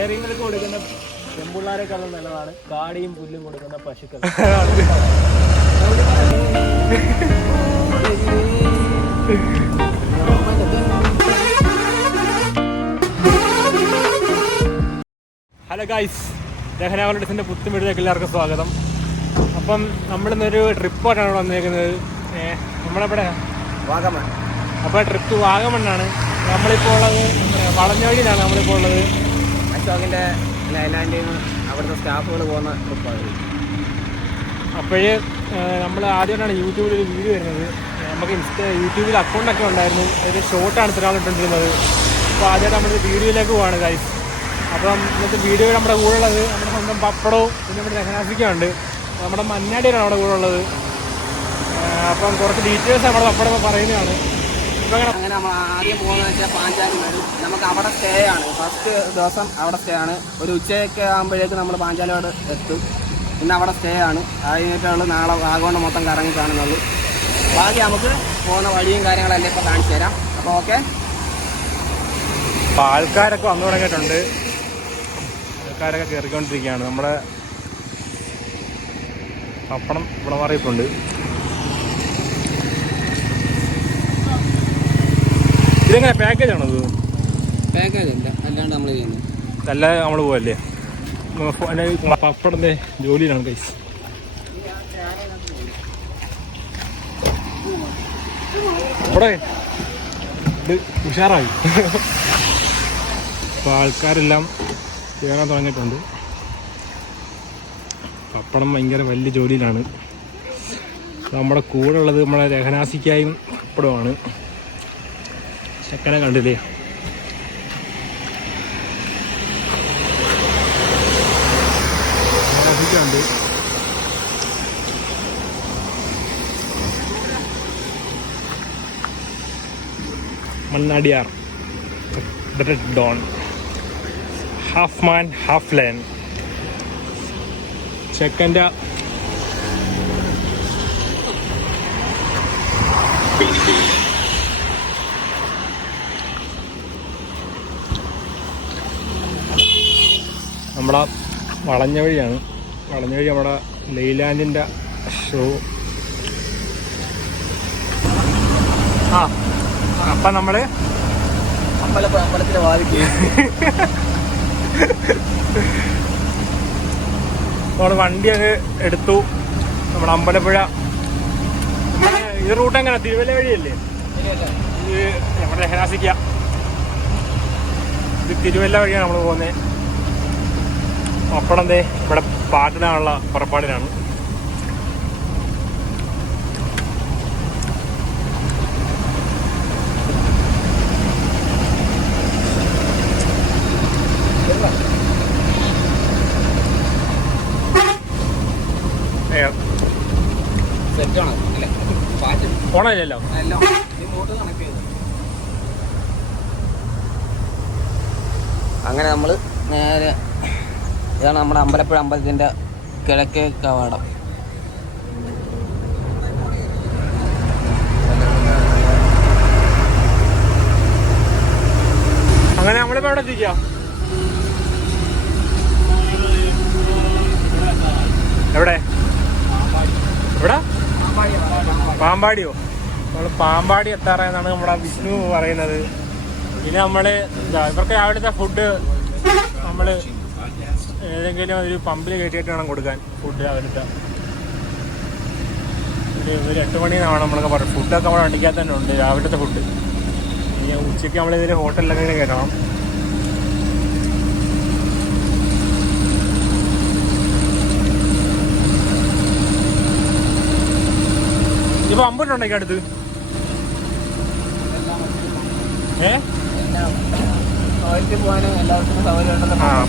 ഡയറിങ്ങൾക്ക് കൊടുക്കുന്ന പെൺപിള്ളാരെക്കാളും നല്ലതാണ് കാടിയും പുല്ലും കൊടുക്കുന്ന പശുക്കൾ. ഹലോ ഗൈസ്, രഹന വോളണ്ടിസിൻ്റെ പുത്തും വീട്ടിലേക്ക് എല്ലാവർക്കും സ്വാഗതം. അപ്പം നമ്മളിന്നൊരു ട്രിപ്പായിട്ടാണ് ഇവിടെ വന്നിരിക്കുന്നത്. നമ്മളിവിടെ വാഗമൺ. അപ്പോൾ ട്രിപ്പ് വാഗമണ്ണാണ്. നമ്മളിപ്പോൾ ഉള്ളത് വളഞ്ഞവഴിയിലാണ്. നമ്മളിപ്പോൾ ഉള്ളത് അശോകിൻ്റെ ലൈലാൻഡിൽ നിന്ന് അവിടുത്തെ സ്റ്റാഫുകൾ പോകുന്ന ട്രിപ്പാണ്. അപ്പോഴേ നമ്മൾ ആദ്യമായിട്ടാണ് യൂട്യൂബിൽ ഒരു വീഡിയോ വരുന്നത്. നമുക്ക് യൂട്യൂബിൽ അക്കൗണ്ടൊക്കെ ഉണ്ടായിരുന്നു, ഒരു ഷോർട്ടാണ് ഇത്ര ഇട്ടുകൊണ്ടിരുന്നത്. അപ്പോൾ ആദ്യമായിട്ട് നമ്മളൊരു വീഡിയോയിലേക്ക് പോവാണ് ഗൈസ്. അപ്പം ഇന്നത്തെ വീഡിയോയിൽ നമ്മുടെ കൂടെ ഉള്ളത് നമ്മുടെ സ്വന്തം പപ്പടവും പിന്നെ നമ്മുടെ രഹനാസിക്കുണ്ട്. നമ്മുടെ മഞ്ഞാടിയാണ് നമ്മുടെ കൂടെ ഉള്ളത്. അപ്പം കുറച്ച് ഡീറ്റെയിൽസ് നമ്മുടെ പപ്പടം പറയുന്നതാണ്. അങ്ങനെ നമ്മൾ ആദ്യം പോകുന്നത് വെച്ചാൽ പാഞ്ചാലി വരും. നമുക്ക് അവിടെ സ്റ്റേ ആണ്. ഫസ്റ്റ് ദിവസം അവിടെ സ്റ്റേ ആണ്. ഒരു ഉച്ചയൊക്കെ ആകുമ്പോഴേക്ക് നമ്മൾ പാഞ്ചാലിയോട് എത്തും. പിന്നെ അവിടെ സ്റ്റേ ആണ്. അത് കഴിഞ്ഞിട്ടുള്ള നാളെ വാഗമൺ മൊത്തം കറങ്ങി കാണുന്നുള്ളൂ. ബാക്കി നമുക്ക് പോകുന്ന വഴിയും കാര്യങ്ങളെല്ലാം ഇപ്പോൾ കാണിച്ചു തരാം. അപ്പോൾ ഓക്കെ. അപ്പോൾ ആൾക്കാരൊക്കെ വന്നു തുടങ്ങിയിട്ടുണ്ട്. ആൾക്കാരൊക്കെ കയറിക്കൊണ്ടിരിക്കുകയാണ്. നമ്മുടെ പപ്പടം ഇവിടെ പറയിപ്പുണ്ട്. ഇതെങ്ങനെ പാക്കേജ് ആണോ? ഇത് പാക്കേജ് അല്ല, അല്ലാണ്ട് നമ്മൾ ചെയ്യുന്നത്. അല്ലാതെ നമ്മൾ പോവല്ലേ? പപ്പടൻ്റെ ജോലിയിലാണ് കൈസ്. ഇവിടെ ഇത് ഉഷാറായി. അപ്പോൾ ആൾക്കാരെല്ലാം കയറാൻ തുടങ്ങിയിട്ടുണ്ട്. പപ്പടം ഭയങ്കര വലിയ ജോലിയിലാണ്. നമ്മുടെ കൂടെ ഉള്ളത് നമ്മളെ രഹനാസിക്കായും പപ്പടമാണ്. ചെക്കനെ കണ്ടില്ലേ? രഹനാസിക്കുണ്ട്. മണ്ണാടിയാർ don, half man half line. ചെക്കൻ്റെ നമ്മുടെ വളഞ്ഞ വഴിയാണ്. വളഞ്ഞ വഴി നമ്മുടെ ലൈലാൻഡിൻ്റെ ഷോ. അപ്പം നമ്മൾ അമ്പലത്തിൻ്റെ വാതിക്ക് നമ്മൾ വണ്ടി അങ്ങ് എടുത്തു. നമ്മുടെ അമ്പലപ്പുഴ ഈ റൂട്ട് എങ്ങനെ? തിരുവല്ല വഴിയല്ലേ ഇത്? നമ്മുടെ രഹനാസിക്ക ഇത് തിരുവല്ല വഴിയാണ് നമ്മൾ പോകുന്നത്. പപ്പടം ദേ ഇവിടെ പാട്ടിനാനുള്ള പുറപ്പാടിനാണ്. ഓണല്ലോ അങ്ങനെ നമ്മൾ നേരെ ഇതാണ് നമ്മുടെ അമ്പലപ്പുഴ അമ്പലത്തിൻ്റെ കിഴക്കേ കവാടം. അങ്ങനെ നമ്മളിപ്പോൾ എവിടെ എത്തിക്കാം? എവിടെ? ഇവിടെ പാമ്പാടിയോ? നമ്മൾ പാമ്പാടി എത്താറായെന്നാണ് നമ്മുടെ വിഷ്ണു പറയുന്നത്. പിന്നെ നമ്മൾ ഇവർക്ക് അവിടുത്തെ ഫുഡ് നമ്മൾ ഏതെങ്കിലും ഒരു പമ്പിൽ കയറ്റിയിട്ട് വേണം കൊടുക്കാൻ ഫുഡ്. അവിടുത്തെ ഒരു 8 മണിന്നാണ് നമ്മളൊക്കെ പറയുന്നത്. ഫുഡൊക്കെ നമ്മുടെ വണ്ടിക്കകത്ത് തന്നെ ഉണ്ട്, രാവിലത്തെ ഫുഡ്. ഇനി ഉച്ചയ്ക്ക് നമ്മളിതിൽ ഹോട്ടലിലൊക്കെ ഇങ്ങനെ കയറ്റണം. ഇപ്പൊ അമ്പുണ്ടോ അടുത്ത്?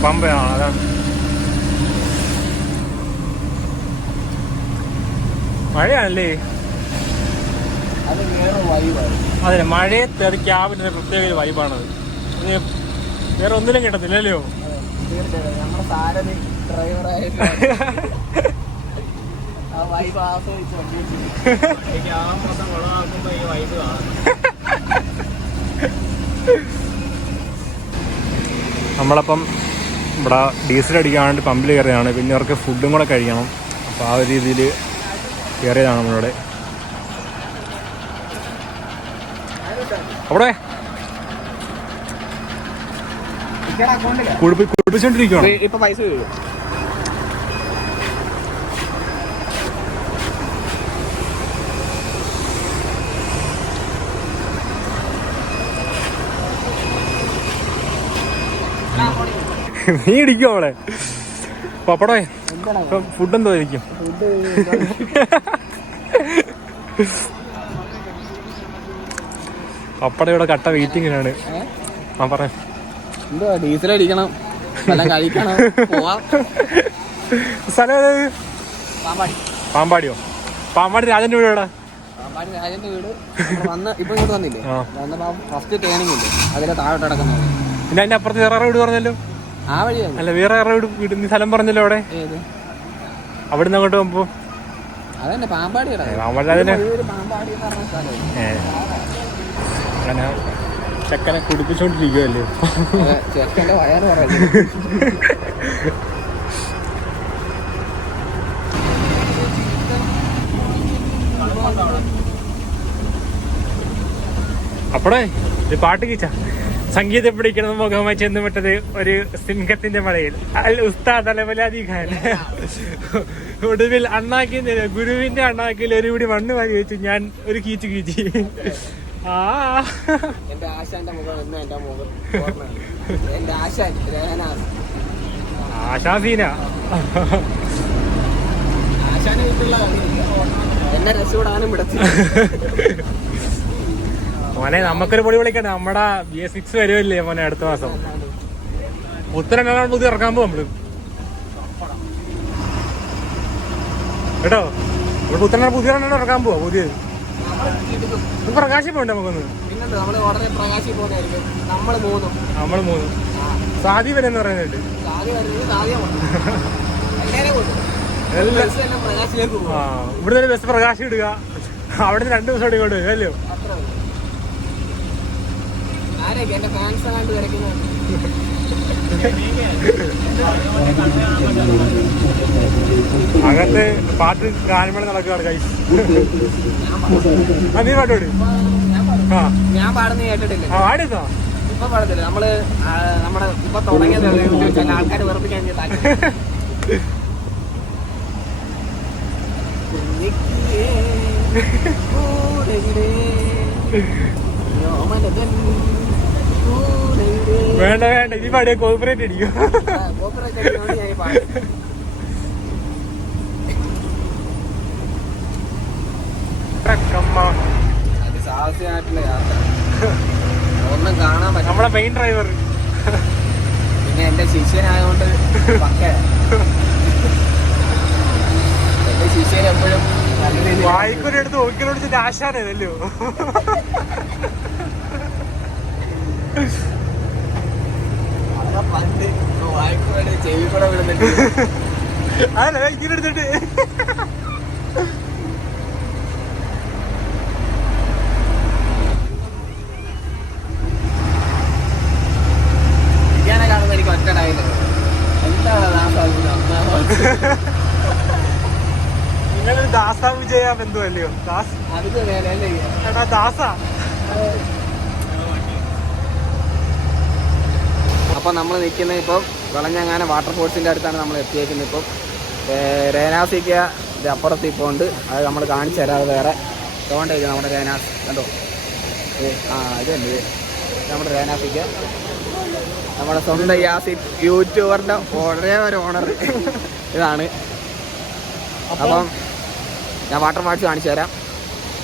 പമ്പയാണ്, അതാണ്. മഴയാണല്ലേ? അതെ, മഴയത്ത് അത് ക്യാബിന് പ്രത്യേക ഒരു വൈബാണത്. വേറെ ഒന്നിലും കിട്ടത്തില്ലല്ലോ. നമ്മളപ്പം ഇവിടെ ഡീസൽ അടിക്കാൻ വേണ്ടി പമ്പിൽ കയറിയതാണ്. പിന്നെ അവർക്ക് ഫുഡും കൂടെ കഴിക്കണം. അപ്പോൾ ആ ഒരു രീതിയിൽ കയറിയതാണ് നമ്മളിവിടെ. അവിടെ കുളിപ്പിച്ചോണ്ടിരിക്കുകയാണ്. ഇപ്പൊ പൈസ വീഴും. നീ ഇടിക്കും അവളെ. പപ്പടേ ഫുഡ് എന്തോ ആയിരിക്കും. പപ്പടയുടെ കട്ട വെയിറ്റിങ്ങിനാണ്. ആ പറയാം. എന്തുവാ ഡീസൽ അടിക്കണം, കഴിക്കണം. സ്ഥലം പാമ്പാടിയോ? പാമ്പാടി രാജന്റെ വീട് എവിടെ? പാമ്പാടി രാജന്റെ വീട് വന്ന് ഇപ്പൊ ഇങ്ങോട്ട് വന്നില്ലേ? വന്നപ്പോ ഫസ്റ്റ് ടേണിംഗ് ഇല്ലേ, അതിലെ താഴോട്ട് കിടക്കുന്നത്. പിന്നെ അതിന്റെ അപ്പുറത്ത് വേറെ വീട് പറഞ്ഞല്ലോ. ആ വഴിയാണ്. അല്ല, വേറെ വീട് നീ സ്ഥലം പറഞ്ഞല്ലോ അവിടെ. ഏത്? അവിടുന്ന് അങ്ങോട്ട് പോകുമ്പോ അതന്നെ പാമ്പാടി. അങ്ങനെ ചെക്കനെ കുടിപ്പിച്ചോണ്ടിരിക്കുവല്ലേ. ചെക്കന്റെ വയറ് പറയുന്നത്. അപ്പടേ ഒരു പാട്ട് കീച്ച സംഗീതം പിടിക്കണം മുഖമായി ചെന്നുവിട്ടത് ഒരു സിംഹത്തിന്റെ മലയിൽ അൽ ഉസ്താദ് അലവലാദി ഖാൻ. ഒടുവിൽ അണ്ണാക്കിന്റെ ഗുരുവിന്റെ അണ്ണാക്കിൽ ഒരു പിടി മണ്ണ് വാരി വെച്ച് ഞാൻ ഒരു കീച്ചു കീച്ചി. എന്റെ ആശാന്റെ മുഖം എന്ന് എന്റെ മുഖം എന്റെ ആശാൻ ആശാസീന ആശാനെ വീട്ടുള്ള എന്നെ രസൂടാനും വിടത്തി. മോനെ നമുക്കൊരു പൊടി വിളിക്കണ്ട. നമ്മുടെ BS6 വരുമല്ലേ മോനെ അടുത്ത മാസം. ഉത്തരണ്ടാണ് പുതിയ ഇറക്കാൻ പോകും നമ്മള് കേട്ടോ. ഇവിടെ ഉത്തരണ്ടാണ് പുതിയ ഇറക്കാൻ പോവാ. പുതിയത് പ്രകാശം പോകണ്ടേ നമുക്കൊന്ന്. നമ്മള് മൂന്നും സാദി വരെന്ന് പറയുന്നുണ്ട്. ഇവിടുന്ന് ബസ് പ്രകാശം ഇടുക, അവിടെ നിന്ന് 2 ദിവസം ഇങ്ങോട്ട് വരും അല്ലയോ. അകത്ത് പാട്ട് ഗാനമേള നടക്കുകയാണ് കൈ. നീ പാട്ടോട്. ഞാൻ പാടുന്ന കേട്ടിട്ടില്ല. ആടിയോ? ഇപ്പൊ പാടത്തില്ല. നമ്മുടെ ഇപ്പൊ തുടങ്ങിയത് ആൾക്കാർ വെറുപ്പിക്കാൻ. വേണ്ട വേണ്ട, ഇനി പാടിയ കോപ്പറേറ്റ് അടിക്കും. സാഹസികമായിട്ടുള്ള യാത്ര ഒന്നും കാണാൻ പറ്റും. നമ്മളെ മെയിൻ ഡ്രൈവർ പിന്നെ എന്റെ ശിഷ്യനായതുകൊണ്ട് എന്റെ ശിഷ്യൻ എപ്പോഴും വായിക്കൊരെടുത്ത് നോക്കിയോടിച്ചിട്ട് ആശാനല്ലോ. പണ്ട് വായിക്കൂടെ ചെവി കൂടെ വിടുന്നുണ്ട്. അതല്ല ഇങ്ങനെ എടുത്തിട്ട് വിജ്ഞാനം കാണുന്ന എനിക്ക് ഒറ്റ ഡയലോഗ്. എന്താണ് നിങ്ങളൊരു ദാസ വിജയ ബന്ധുവല്ലയോ? ദാസ് എടാ ദാസ. അപ്പം നമ്മൾ നിൽക്കുന്നത് ഇപ്പം വിളഞ്ഞങ്ങാനം വാട്ടർഫോൾസിൻ്റെ അടുത്താണ് നമ്മൾ എത്തിയേക്കുന്നത്. ഇപ്പം രേനാസിക്ക ഇത് അപ്പുറത്ത് ഇപ്പോൾ ഉണ്ട്. അത് നമ്മൾ കാണിച്ചു തരാതെ വേറെ തോണ്ടേക്ക് നമ്മുടെ രേനാസ് കണ്ടോ. ഇത് തന്നെ നമ്മുടെ രേനാസിക്ക, നമ്മുടെ സ്വന്തം യാസിൻ യൂട്യൂബറിൻ്റെ ഒരേ ഒരു ഓണർ ഇതാണ്. അപ്പം ഞാൻ വാട്ടർ ഫാൾസ് കാണിച്ചു തരാം.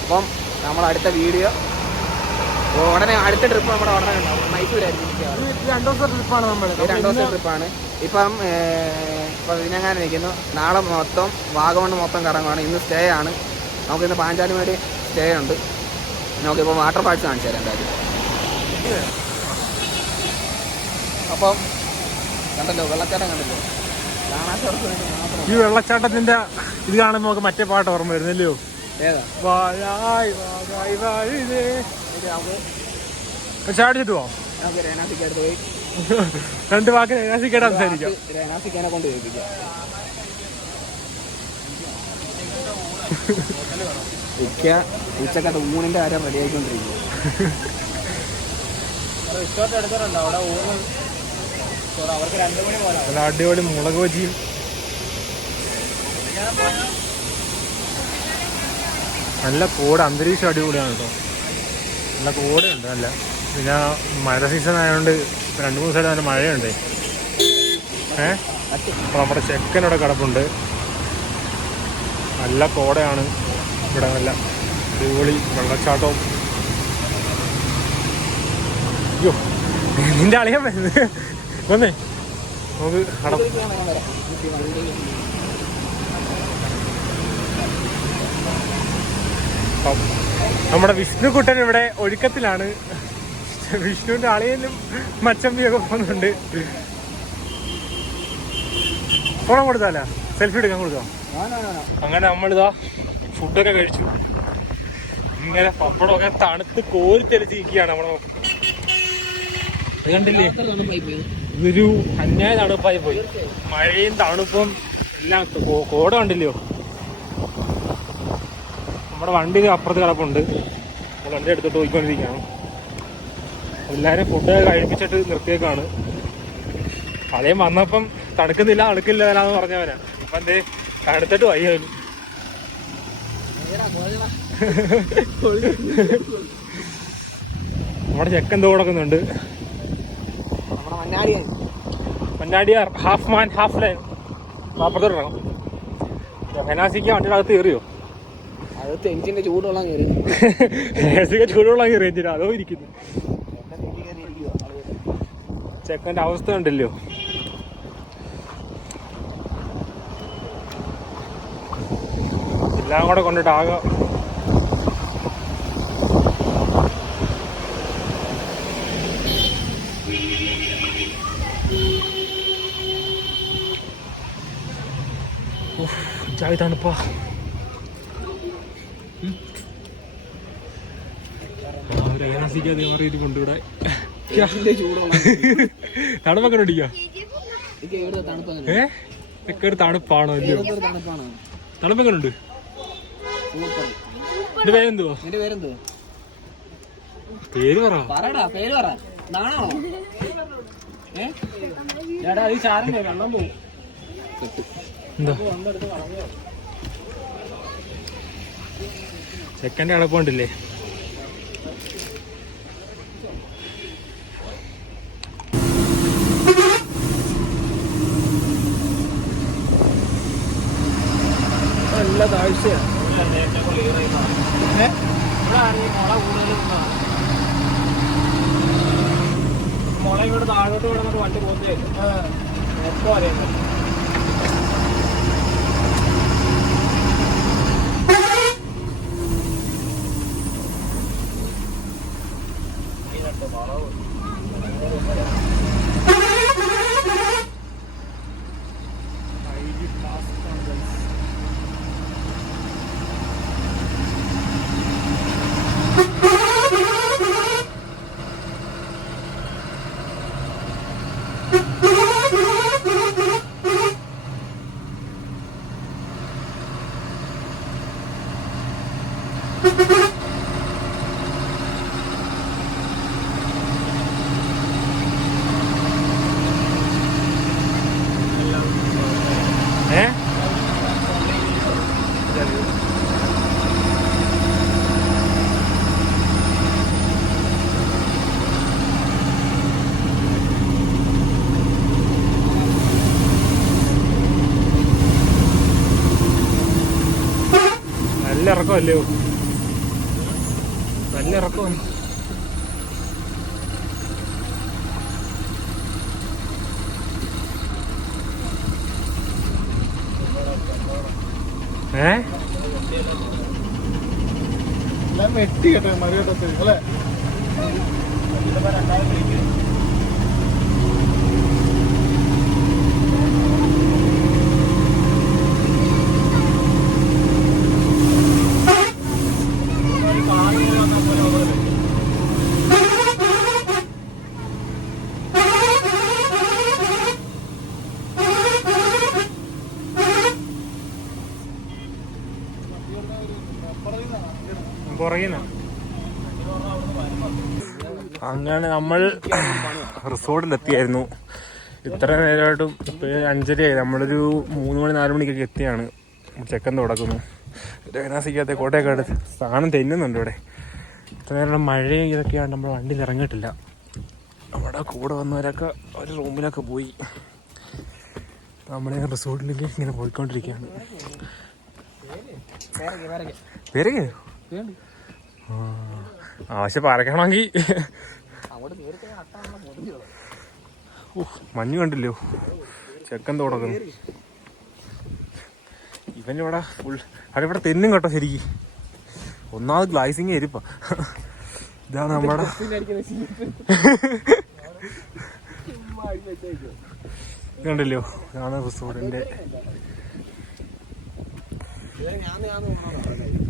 അപ്പം നമ്മൾ അടുത്ത വീഡിയോ ഉടനെ, അടുത്ത ട്രിപ്പ് നമ്മുടെ ഉടനെ ഉണ്ടാവും. മൈസൂരായിരിക്കും. 2 ദിവസത്തെ ട്രിപ്പാണ് നമ്മൾ. 2 ദിവസത്തെ ട്രിപ്പാണ്. ഇപ്പം ഇതിനെങ്ങനെ നിൽക്കുന്നു. നാളെ മൊത്തം വാഗമൺ മൊത്തം കറങ്ങുവാണ്. ഇന്ന് സ്റ്റേ ആണ്. നമുക്കിന്ന് പാഞ്ചാലിമേട് സ്റ്റേ ഉണ്ട്. നമുക്കിപ്പോൾ വാട്ടർ ഫാൾസ് കാണിച്ചു തരാം എന്തായാലും. അപ്പം കണ്ടല്ലോ വെള്ളച്ചാട്ടം കണ്ടല്ലോ. ഈ വെള്ളച്ചാട്ടത്തിന്റെ ഇത് കാണുമ്പോൾ നമുക്ക് മറ്റേ പാട്ട് ഓർമ്മ വരുന്നല്ലോ. ചാടിച്ചിട്ട് പോവാം. നമുക്ക് രേനാസിക്ക് അടുത്ത് പോയി രണ്ട് വാക്ക് രേനാസിക്കേട്ട് സംസാരിക്കാം. രേനാസിക്കാനെ കൊണ്ട് കേൾപ്പിക്കാം. ഉച്ചക്കത്തെ ഊണിന്റെ കാര്യം റെഡി ആയിക്കൊണ്ടിരിക്കും. നല്ല അടിപൊളി മുളക് ബജിയും നല്ല കോട, അന്തരീക്ഷം അടിപൊളിയാണ് കേട്ടോ. നല്ല കോടയുണ്ട് നല്ല. പിന്നെ മഴ സീസൺ ആയതുകൊണ്ട് 2-3 ദിവസമായിട്ട് നല്ല മഴയുണ്ട്. അപ്പോൾ നമ്മുടെ ചെക്കനവിടെ കിടപ്പുണ്ട്. നല്ല കോടയാണ് ഇവിടെ, നല്ല അടിപൊളി വെള്ളച്ചാട്ടവും. അയ്യോ നിന്റെ അളിയാൻ വരുന്നത് വന്നേ, നമുക്ക് നമ്മുടെ വിഷ്ണുക്കുട്ടൻ ഇവിടെ ഒഴുക്കത്തിലാണ്. വിഷ്ണുവിന്റെ അളിയനും മച്ചമ്പിയൊക്കെ പോകുന്നുണ്ട്. ഫോണം കൊടുത്താല സെൽഫി എടുക്കാൻ കൊടുക്കാം. അങ്ങനെ നമ്മളിതാ ഫുഡൊക്കെ കഴിച്ചു. ഇങ്ങനെ പപ്പടമൊക്കെ തണുത്ത് കോരിത്തെളിച്ചിരിക്കുകയാണ് നമ്മളെ. അത് കണ്ടില്ലേ, ഇതൊരു അന്യായ തണുപ്പായി പോയി. മഴയും തണുപ്പും എല്ലാം കോട കണ്ടില്ലയോ. നമ്മുടെ വണ്ടി അപ്പുറത്ത് കിടപ്പുണ്ട്. വണ്ടി എടുത്തിട്ട് പോയിക്കൊണ്ടിരിക്കുകയാണ്. എല്ലാവരും ഫുഡ് കഴിപ്പിച്ചിട്ട് നിർത്തിയേക്കാണ്. അതേം വന്നപ്പം തണുക്കുന്നില്ല തണുക്കില്ലെന്ന് പറഞ്ഞവനാ. ഇപ്പം എന്തേ തണുത്തിട്ട് വയ്യാലും. നമ്മുടെ ചെക്കൻ എന്തോ കൊടുക്കുന്നുണ്ട്. Mannadiyar half man half line അപ്പുറത്തോട്ട് ഇറങ്ങാം. ഫെനാസിക്ക് വണ്ടിയുടെ അകത്ത് കയറിയോ? അകത്ത് എഞ്ചിന്റെ ചൂടുവെള്ളം കയറി. ചൂടുവെള്ളം കയറി എഞ്ചിന്, അതോ ഇരിക്കുന്നു. ചെക്കൻ്റെ അവസ്ഥ ഉണ്ടല്ലോ. എല്ലാം കൂടെ കൊണ്ടിട്ട് ആകെ ചായ തണുപ്പാ. മാറിയിട്ട് ഇവിടെ തണുപ്പൊക്കെ അടിക്കാം. ഒക്കെ ഒരു തണുപ്പാണോ അല്ലയോ? തണുപ്പൊക്കെ ഉണ്ട്. എന്റെ പേരെന്തുവാ? പേര് പറ. എന്താ ചെക്കൻ്റെ അടപ്പുണ്ടല്ലേ. നല്ല താഴ്ചയാണ്. മുള ഇവിടെ താഴോട്ട് ഇവിടെ നമുക്ക് വണ്ടി പോകുന്നേ എപ്പോ അറിയാം. നല്ല ഇറക്കമല്ലയോ, നല്ല ഇറക്കമാണ്. മെട്ടി കേട്ടോ മറിയോട്ടത്തിൽ അല്ലേ? പുറകിൽ. അങ്ങനെ നമ്മൾ റിസോർട്ടിലെത്തിയായിരുന്നു. ഇത്ര നേരമായിട്ടും ഇപ്പോൾ 5:30 നമ്മളൊരു 3 മണി 4 മണിക്കൊക്കെ എത്തിയാണ്. ചെക്കൻ തുടക്കുന്നു. രഹനാസിക്കകത്തെ കോട്ടയൊക്കെ എടുത്ത് സാധനം തെന്നുന്നുണ്ട് ഇവിടെ. ഇത്ര നേരം മഴയും ഇതൊക്കെയാണ് നമ്മൾ വണ്ടിയിൽ ഇറങ്ങിയിട്ടില്ല. അവിടെ കൂടെ വന്നവരൊക്കെ ഒരു റൂമിലൊക്കെ പോയി. നമ്മളെ റിസോർട്ടിലേക്ക് ഇങ്ങനെ പോയിക്കൊണ്ടിരിക്കുകയാണ്. പേരൊക്കെ പക്ഷെ പറക്കണമെങ്കിൽ മഞ്ഞ് കണ്ടില്ലോ. ചെക്കൻ തുടക്കുന്നു. ഇവനിവിടെ ഫുൾ അതിവിടെ തെന്നും കേട്ടോ ശരിക്കും. ഒന്നാമത് ഗ്ലൈസിങ് എരിപ്പാ. ഇതാണ് നമ്മുടെ കണ്ടല്ലോ. ഇതാണ് റിസോർട്ടിന്റെ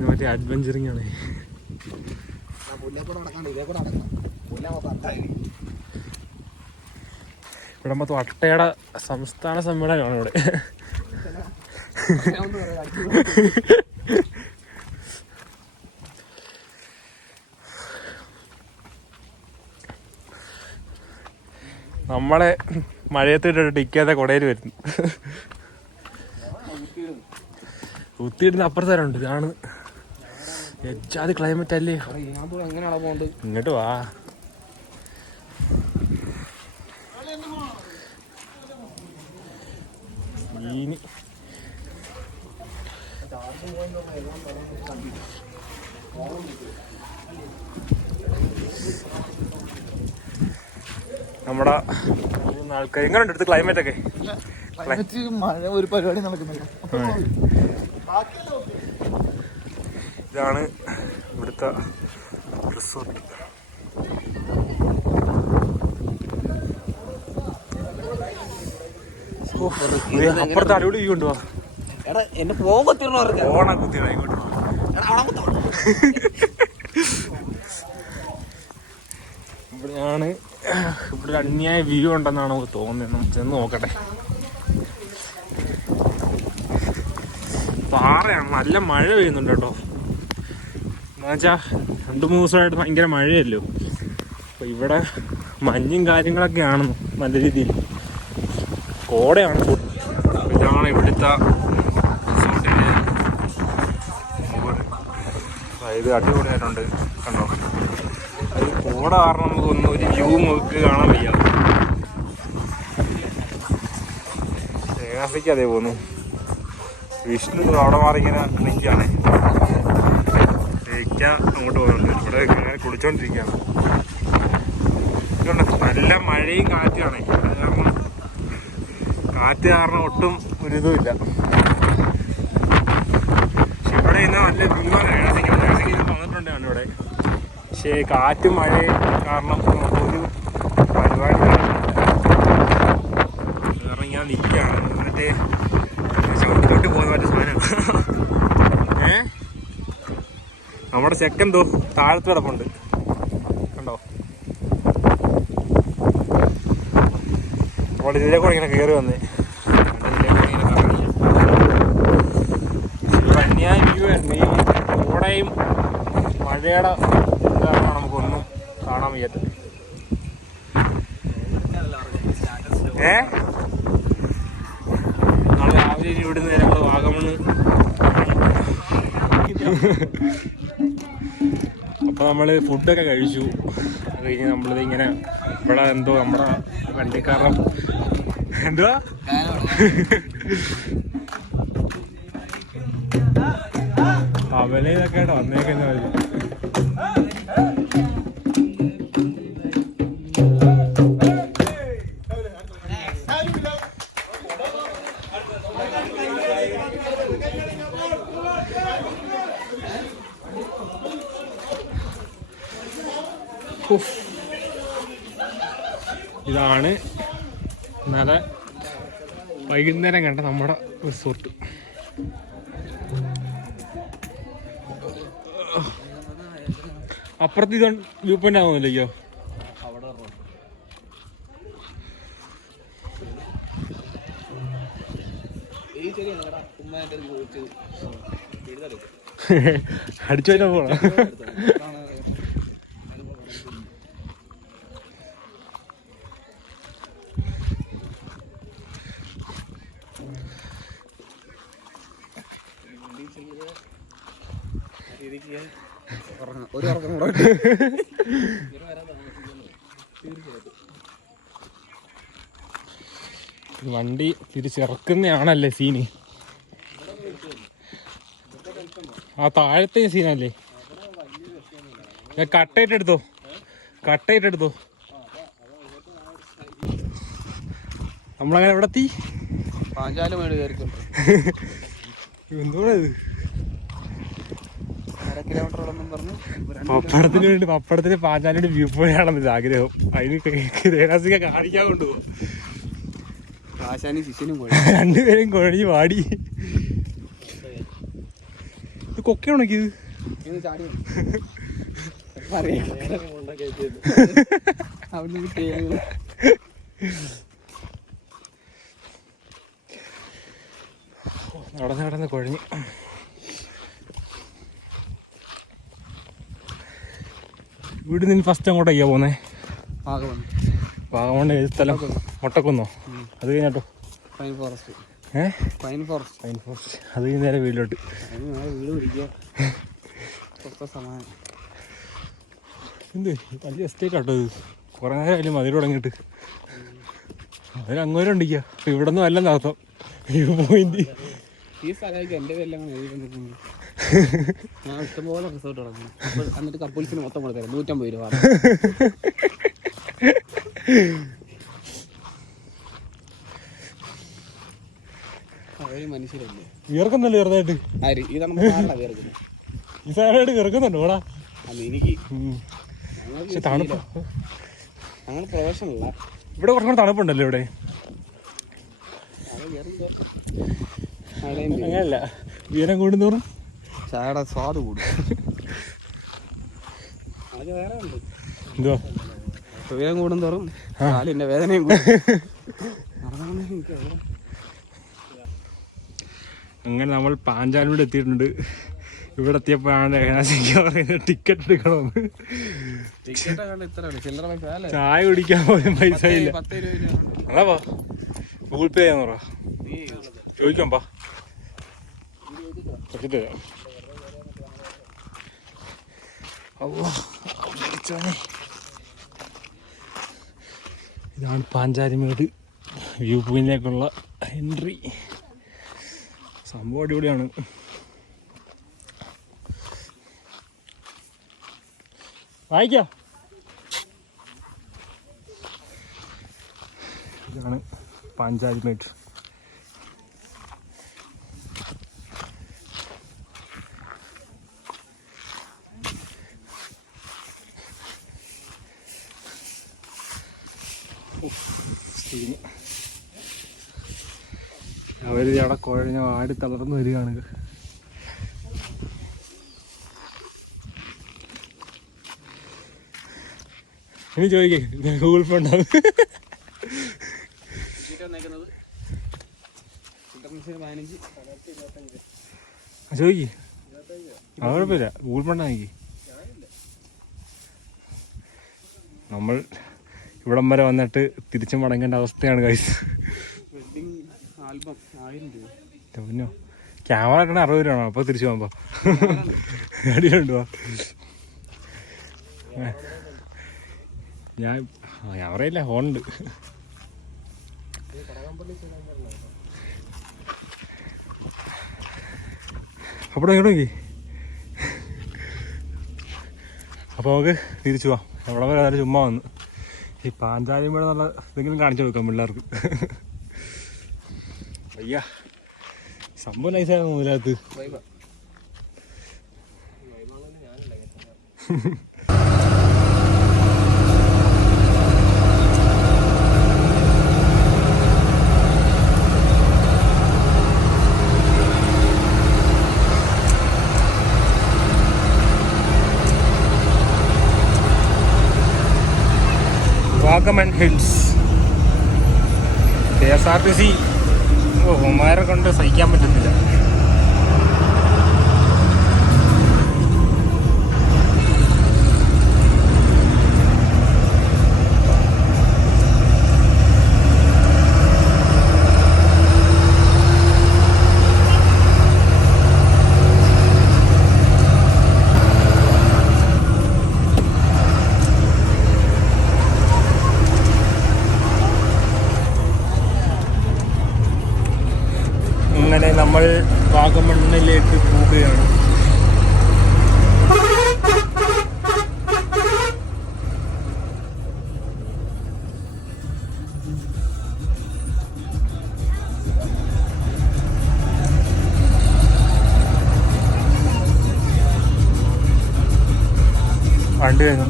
മറ്റേ അഡ്വഞ്ചറിങ് ആണ്. ഇവിടെ മൊത്തം അട്ടയുടെ സംസ്ഥാന സമ്മേളനമാണ് ഇവിടെ. നമ്മളെ മഴയത്തിട്ട് ടിക്കാതെ കൊടയിൽ വരുന്നു. കുത്തിയിടുന്ന അപ്പുറത്തേരുണ്ട്. ഇതാണ് എച്ചാതി ക്ലൈമറ്റ് അല്ലേ. ഇങ്ങോട്ട് വാ. ഇനി നമ്മുടെ ആൾക്കാർ എങ്ങനെയുണ്ട് അടുത്ത് ക്ലൈമറ്റ് ഒക്കെ? മഴ ഒരു പരിപാടി നടക്കുന്നില്ല. ഇതാണ് ഇവിടുത്തെ റിസോർട്ട്. അപ്പുറത്തെ അടിപൊളി വ്യൂ ഉണ്ട്. ഓണ കുത്തിയാണ് ഇങ്ങോട്ട്. ഇവിടെയാണ് ഇവിടെ ഒരു അന്യായ വ്യൂ ഉണ്ടെന്നാണ് നമുക്ക് തോന്നുന്നത്. നമുക്ക് ചെന്ന് നോക്കട്ടെ. പാറയാണ്. നല്ല മഴ പെയ്യുന്നുണ്ട് കേട്ടോ. എന്നുവെച്ചാൽ 2-3 ദിവസമായിട്ട് ഭയങ്കര മഴയല്ലോ. അപ്പൊ ഇവിടെ മഞ്ഞും കാര്യങ്ങളൊക്കെയാണ് നല്ല രീതിയിൽ. കോടയാണ്. ഇതാണ് ഇവിടുത്തെ റിസോർട്ടിൻ്റെ. ഇത് അടിപൊളിയായിട്ടുണ്ട് കണ്ടോ. അത് കോട കാരണം നമുക്കൊന്നും ഒരു വ്യൂ നമുക്ക് കാണാൻ വയ്യ. ഏകാസിക്ക് അതേ പോന്നു. വിഷ്ണു അവിടെ മാറി ഇങ്ങനെ നിൽക്കുകയാണ്. അങ്ങോട്ട് പോകുന്നുണ്ട്. ഇവിടെ ഇങ്ങനെ കുളിച്ചോണ്ടിരിക്കുകയാണ്. നല്ല മഴയും കാറ്റുമാണ്. കാരണം കാറ്റ് കാരണം ഒട്ടും ഒരിതുമില്ല. പക്ഷെ ഇവിടെ ഇന്ന് നല്ല വ്യൂ വന്നിട്ടുണ്ട് ഇവിടെ. പക്ഷേ കാറ്റും മഴയും കാരണം ഒരു പരിപാടി കാരണം ഞാൻ നിൽക്കുകയാണ്. മറ്റേ ചവിട്ടിത്തോട്ട് പോകുന്ന മറ്റേ സാധനം. നമ്മുടെ ചെക്കെന്തോ താഴത്ത് കിടപ്പുണ്ട് കണ്ടോ. അപ്പോൾ ഇതിലെ കൂടെ ഇങ്ങനെ കയറി വന്നേ. അന്യായ വ്യൂ ആയിരുന്നു. ഈ കോടയും മഴയുടെ കാരണം നമുക്കൊന്നും കാണാൻ വയ്യാത്തത്. നാളെ രാവിലെ ഇനി ഇവിടുന്ന് നമ്മൾ വാഗമണ്. അപ്പോൾ നമ്മൾ ഫുഡൊക്കെ കഴിച്ചു. അത് കഴിഞ്ഞ് നമ്മളിത് ഇങ്ങനെ ഇവിടെ എന്തോ നമ്മുടെ വണ്ടിക്കാരൻ എന്തുവാ കവലയിലൊക്കെ ആയിട്ട് വന്നേക്കുന്നത്. ഇതാണ് ഇന്നലെ വൈകുന്നേരം കണ്ട നമ്മുടെ റിസോർട്ട്. അപ്പുറത്ത് ഇത് വ്യൂ പോയിന്റ് ആവുന്നില്ലയോ? അടിച്ചു വരാൻ പോണ ഒരു ഉറക്കം കൂടെ വണ്ടി തിരിച്ചിറക്കുന്നതാണല്ലേ സീന്. ആ താഴത്തെ സീനല്ലേ. കട്ടയിട്ടെടുത്തോ നമ്മളങ്ങനെ എവിടെ എത്തി? പാഞ്ചാലുമേട് കയറിക്കൊണ്ട് എന്തോടത്? 1/2 കിലോമീറ്ററോളൊന്നും പറഞ്ഞു പപ്പടത്തിന് പാഞ്ചാലിയുടെ വ്യൂ പോയിന്റ് ആണെന്ന് ആഗ്രഹം. അതിന് രേണാസിക കാണിക്കാൻ കൊണ്ടുപോകും. ആശാനും ശിഷ്യനും രണ്ടുപേരും കുഴഞ്ഞ് വാടി. ഇത് കൊക്കെ ഉണക്കിയത് നടന്ന് കുഴഞ്ഞ്. വീട് നിന്ന് ഫസ്റ്റ് അങ്ങോട്ടേക്കാ പോന്നേ? വാഗമണ്. ഏത് സ്ഥലം? മൊട്ടക്കുന്നോ? അത് കഴിഞ്ഞാട്ടോ പൈൻ ഫോറസ്റ്റ്. Pine forest. അത് കഴിഞ്ഞ് നേരെ വീട്ടിലോട്ട്. വീട് പിടിക്കുക. എന്ത് വലിയ എസ്റ്റേറ്റ് ആട്ടോ ഇത്. കുറേ നേരം അതിൽ മതിൽ തുടങ്ങിയിട്ട് അതിലങ്ങോരം ഉണ്ടിക്കുക. അപ്പം ഇവിടെ നിന്ന് വല്ലതും നടത്താം. വ്യൂ പോയിന്റ് ഈ സ്ഥലമായിരിക്കും എൻ്റെ പേരിലാണ് ഞാൻ ഇഷ്ടംപോലെ റിസോർട്ട് തുടങ്ങുന്നു. എന്നിട്ട് കപ്പിൾസിന് മൊത്തം കൊടുത്തരാം 150 രൂപ. മനുഷ്യരല്ലേ വിയർക്കുന്നല്ലോ ചെറുതായിട്ട്. ആര് ഇതാണ് വിയർക്കുന്നത്. ഈ സാധനമായിട്ട് വിയർക്കുന്നുണ്ട് ഓടാ. എനിക്ക് പക്ഷെ തണുപ്പ് അങ്ങനെ പ്രൊഫഷനല്ല. ഇവിടെ കുറച്ചും കൂടെ തണുപ്പുണ്ടല്ലോ ഇവിടെ. അങ്ങനല്ല, ഉയരം കൂടുന്തോറും ചായയുടെ സ്വാദ് കൂടും. അതൊക്കെ വേറെ ഉണ്ട്. എന്തുവാ? ഉയരം കൂടുന്തോറും കാലിൻ്റെ വേദനയും കൂടും. അങ്ങനെ നമ്മൾ പാഞ്ചാലിമൂട് എത്തിയിട്ടുണ്ട്. ഇവിടെ എത്തിയപ്പോഴാണ് പറയുന്നത് ടിക്കറ്റ് എടുക്കണമെന്ന്. ചായ കുടിക്കാൻ പോലും പൈസ ഇല്ല. അതാ പാ ഗൂഗിൾ പേ ചെയ്യാന്ന് പറ. ചോദിക്കാം പാ. ഇതാണ് പാഞ്ചാലിമേട് വ്യൂ പോയിന്റിലേക്കുള്ള എൻട്രി. സംഭവം അടിപൊളിയാണ്. വായിക്കോ. ഇതാണ് പാഞ്ചാലിമേട്. അവര് അവിടെ കുഴഞ്ഞ ആടി തളർന്നു വരികയാണ്. ഇനി ചോദിക്കേ ഗൂഗിൾ പേ ഉണ്ടാവും. ചോദിക്കേ, അത് കുഴപ്പമില്ല. ഗൂഗിൾ പേ ഉണ്ടാക്കി. നമ്മൾ ഇവിടം വരെ വന്നിട്ട് തിരിച്ചു മടങ്ങേണ്ട അവസ്ഥയാണ് ഗൈസ്. പിന്നെ ക്യാമറ ഇടണ 60 രൂപയാണോ? അപ്പോൾ തിരിച്ചു പോകുമ്പോൾ അടിയിലുണ്ടോ? ഞാൻ ക്യാമറയില്ല, ഫോണുണ്ട്. അപ്പോൾ ഇങ്ങോട്ട് നോക്കി. അപ്പോൾ നമുക്ക് തിരിച്ചു പോവാം. അവിടെ വരെ അതായത് ചുമ്മാ വന്ന് ഈ പാഞ്ചാലിമേട് എന്നുള്ള എന്തെങ്കിലും കാണിച്ചു കൊടുക്കാം പിള്ളേർക്ക്. അയ്യാ സംഭവം നൈസായിരുന്നു. ഇതിനകത്ത് വാഗമൺ ഹിൽസ് KSRTC. ഓ ഉമ്മാരെ കൊണ്ട് സഹിക്കാൻ പറ്റുന്നില്ല. നിർത്തുകയാണ്. വണ്ടി കഴിഞ്ഞു.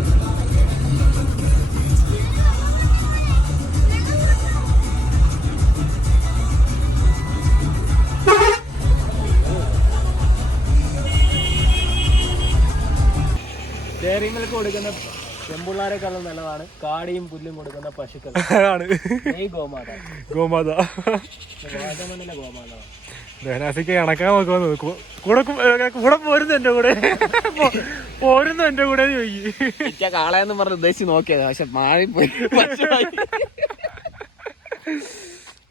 ഡയറിങ്ങൾക്ക് കൊടുക്കുന്ന ചെമ്പുള്ളാരെക്കാളും നല്ലതാണ് കാടിയും പുല്ലും കൊടുക്കുന്ന പശുക്കൾ. ഗോമാത ഗോമാത ഗോമാത ദേനാസിക്ക് കണക്കാൻ നോക്കുമെന്ന് കൂടെ പോരുന്നു എന്റെ കൂടെ പോരുന്നു എന്റെ കൂടെ ചോദിക്കും. കാളയെന്ന് പറഞ്ഞ് ഉദ്ദേശിച്ച് നോക്കിയത്, പക്ഷെ മാറിപ്പോയി.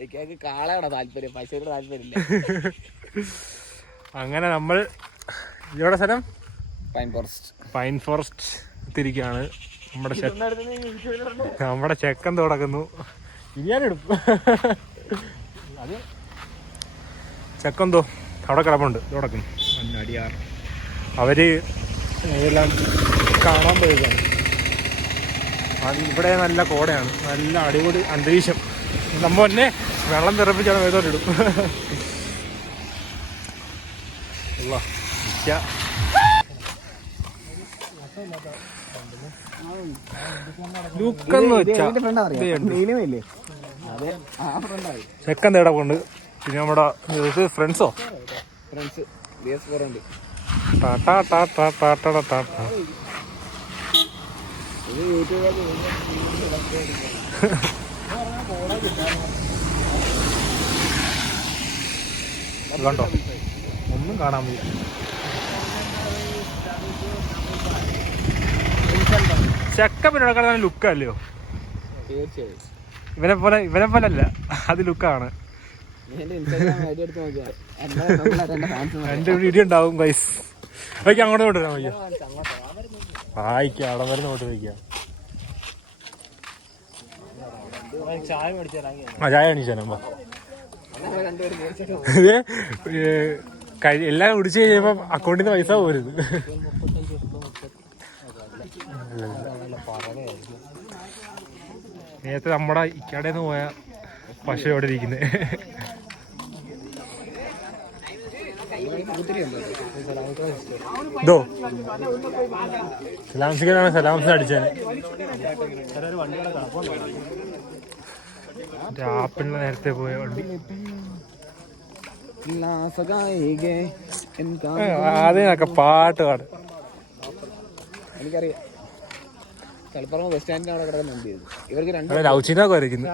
എനിക്ക് കാളയുടെ താല്പര്യം, പശുവിന്റെ താല്പര്യമില്ല. അങ്ങനെ നമ്മൾ ഇവിടെ സ്ഥലം പൈൻ ഫോറസ്റ്റ് തിരിക്കാണ്. നമ്മുടെ ചെക്കൻ തുടക്കുന്നു. ഇനിയാനിടും ചെക്കന്തോ അവിടെ കിടപ്പുണ്ട് തുടക്കുന്നു. അടിയാർ അവര് ഇതെല്ലാം കാണാൻ പോയതാണ്. അത് ഇവിടെ നല്ല കോടയാണ്, നല്ല അടിപൊളി അന്തരീക്ഷം. നമ്മ തന്നെ വെള്ളം തിറപ്പിച്ചാണ് വേദോട്ടിടും. ചെക്കൻ തേടാ കൊണ്ട്. പിന്നെ നമ്മുടെ ഫ്രണ്ട്സോ കണ്ടോ, ഒന്നും കാണാൻ വയ്യ. ചെക്ക പിന്നെ നടക്കാൻ ലുക്കല്ലയോ? ഇവനെ പോലെ അല്ല, അത് ലുക്കാണ്. എന്റെ വീഡിയോ ഉണ്ടാവും ഗൈസ്. വയ്ക്കാം, അങ്ങോട്ട് കൊണ്ടുവരാം. വയ്യ വായിക്കാം, അവിടെ വരുന്ന കൊണ്ട് വയ്ക്കാം. ചായ കാണിച്ചാലോ? എല്ലാം കുടിച്ചു കഴിയുമ്പോ അക്കൗണ്ടിൽ നിന്ന് പൈസ പോരുത്. നേരത്തെ നമ്മുടെ ഇക്കടയിൽ നിന്ന് പോയ പശു എവിടെ ഇരിക്കുന്നത്. ഇതോ സലാംസിക്കാനാണ്, സലാംസിന് അടിച്ചേനെ. ആപ്പിളിന് നേരത്തെ പോയ വണ്ടി. അതിനൊക്കെ പാട്ട് പാടും. എനിക്കറിയാം, തളിപ്പറമ്പ് ബസ് സ്റ്റാൻഡിന് അവിടെ കിടക്കുന്ന വണ്ടി. ഇവർക്ക് ലൗച്ചിനൊക്കെ വരയ്ക്കുന്നു.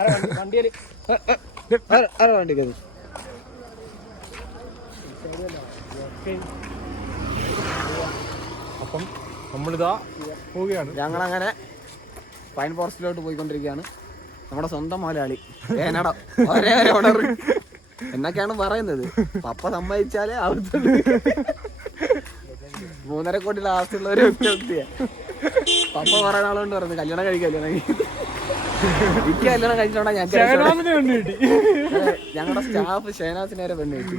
വണ്ടിക്ക് അപ്പം നമ്മളിതാ പോവുകയാണ്. ഞങ്ങളങ്ങനെ പൈൻ ഫോറസ്റ്റിലോട്ട് പോയിക്കൊണ്ടിരിക്കുകയാണ്. നമ്മുടെ സ്വന്തം മലയാളി ഏനട ഒരേ ഓർഡർ എന്നൊക്കെയാണ് പറയുന്നത്. പപ്പ സമ്മതിച്ചാലേ ആവത്തുള്ളൂ. 3.5 കോടി ലാസ്റ്റുള്ള ഒരു വ്യക്തിയാ. പപ്പ പറയണ ആളുകൊണ്ട് പറഞ്ഞു കല്യാണം കഴിക്കല്ലോ. എനിക്ക് കല്യാണം കഴിച്ചോണ്ടാ ഞങ്ങളുടെ സ്റ്റാഫ് ഷെഹനാസിന് വരെ പെണ്ണ് കിട്ടി.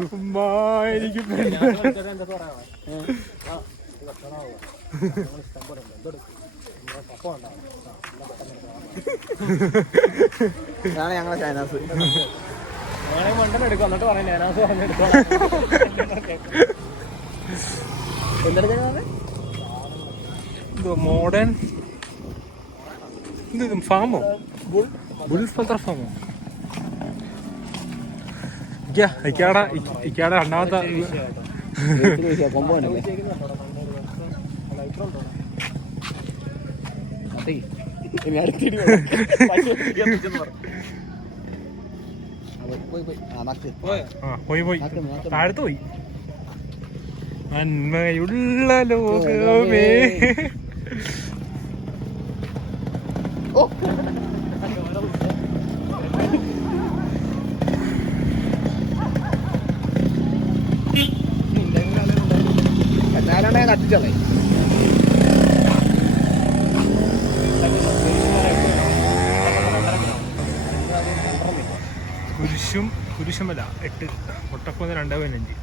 ഇതാണ് ഞങ്ങളെ ഷെഹനാസ്. മണ്ടനെടുക്കും എന്നിട്ട് പറയാം ഷെഹനാസ് പറഞ്ഞെടുക്കാം. മോഡേൺ ഫാമോ? ബുൾസ് ഫാമോ? ഇക്കാടെ രണ്ടാമത്തെ പോയി താഴത്ത് പോയി. നന്മയുള്ള ലോകമേ. കത്തിച്ചോളെ കുരിശുമല 8 ഒട്ടക്കൊന്ന് 2.5.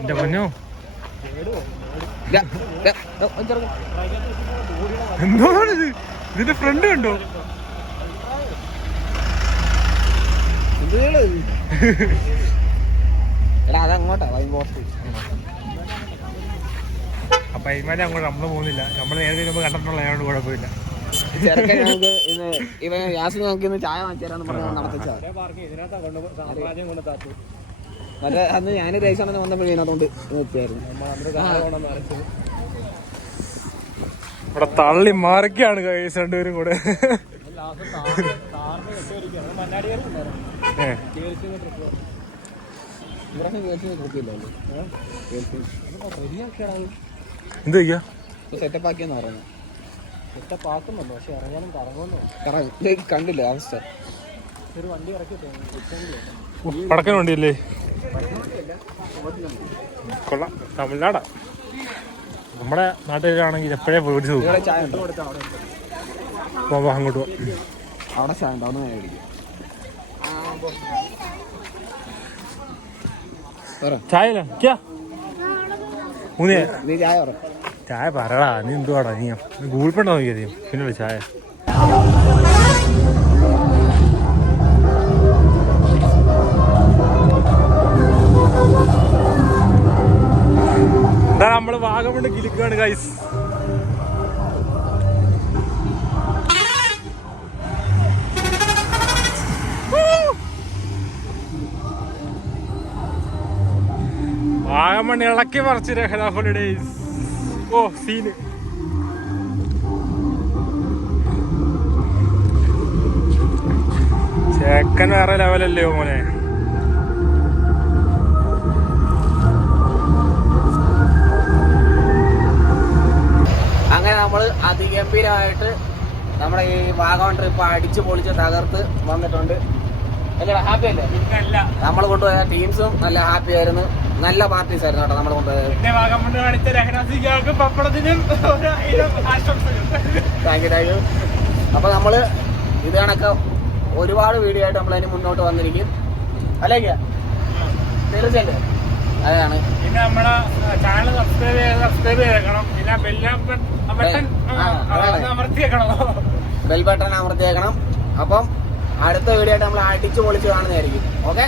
എന്റെ പൊന്നോ എന്തോന്നിത്, ഇതിന്റെ ഫ്രണ്ട് കണ്ടോ? എടാ അതങ്ങോട്ടാ വൈൻ പോസ്റ്റ്. അപ്പൊ ഇമാനെ അങ്ങോട്ട് നമ്മള് പോകുന്നില്ല, നമ്മള് നേരത്തെ മുമ്പ് കണ്ടിട്ടുള്ള ആയതുകൊണ്ട് കുഴപ്പമില്ല. ചെറുക്കൻ ഞങ്ങൾക്ക് ഇന്ന് ഇവൻ യാസിന് ഞങ്ങൾക്ക് ഇന്ന് ചായ വാങ്ങിച്ചു പറഞ്ഞാൽ നടത്തിച്ചാ. മറ്റേ അന്ന് ഞാൻ രേഷണന് വന്നപ്പോഴേ അതുകൊണ്ട് നിർത്തിയായിരുന്നു. ഇവിടെ തള്ളി മാറിക്കാണ് കൈസ് രണ്ടുപേരും കൂടെ. എന്ത് ചെയ്യാ സെറ്റപ്പ് ആക്കിയെന്ന് പറയുന്നത്. സെറ്റപ്പ് ആക്കുന്നുണ്ടോ, പക്ഷെ ഇറങ്ങാനും കറങ്ങുന്നു. കണ്ടില്ല അവസ്ഥ. ഒരു വണ്ടി ഇറക്കി പടക്കൻ വണ്ടിയല്ലേ? കൊള്ളാം, തമിഴ്നാടാ. നമ്മുടെ നാട്ടിലാണെങ്കിൽ എപ്പോഴേ പേടിച്ചു പോകും. ചായ ഉണ്ടോ? അങ്ങോട്ട് പോവാം. അവിടെ ചായ ഉണ്ടോ? ഒന്ന് മേടിക്കും. ചായ നീ ചായ പറ. ചായ പറടാ, നീ എന്തുവാടാ, നീ ഗൂഗിൾ പേ നോക്കിയത് പിന്നെ ചായ. എന്താ നമ്മള് വാഗമണ് കിലുക്കാണ് ഗൈസ്. വാഗമൺ ഇളക്കി പറിച്ച് രഹന ഹോളിഡേയ്സ്. ഓ സീന്. ചേക്കൻ വേറെ ലെവലല്ലേ മോനെ. അങ്ങനെ നമ്മൾ അതിഗംഭീരമായിട്ട് നമ്മുടെ ഈ വാഗമൺ ട്രിപ്പ് അടിച്ചു പൊളിച്ച് തകർത്ത് വന്നിട്ടുണ്ട്. അല്ലേ, ഹാപ്പി അല്ലേ? നമ്മൾ കൊണ്ടുപോയ ടീംസും നല്ല ഹാപ്പി ആയിരുന്നു. നല്ല പാർട്ടീസ് ആയിരുന്നു കേട്ടോ നമ്മൾ കൊണ്ടുപോയത്. Thank you. അപ്പൊ നമ്മള് ഇത് കണക്ക് ഒരുപാട് വീഡിയോ ആയിട്ട് നമ്മൾ അതിന് മുന്നോട്ട് വന്നിരിക്കും. അല്ലേ തീർച്ചയായിട്ടും അതാണ്. പിന്നെ നമ്മുടെ ചാനൽ സബ്സ്ക്രൈബ് ചെയ്തേക്കണം. പിന്നെ ബെൽ ബട്ടൺ അമർത്തിയേക്കണം. അപ്പം അടുത്ത വീഡിയോ ആയിട്ട് നമ്മൾ അടിച്ചു പൊളിച്ച് കാണുന്നതായിരിക്കും. ഓക്കെ.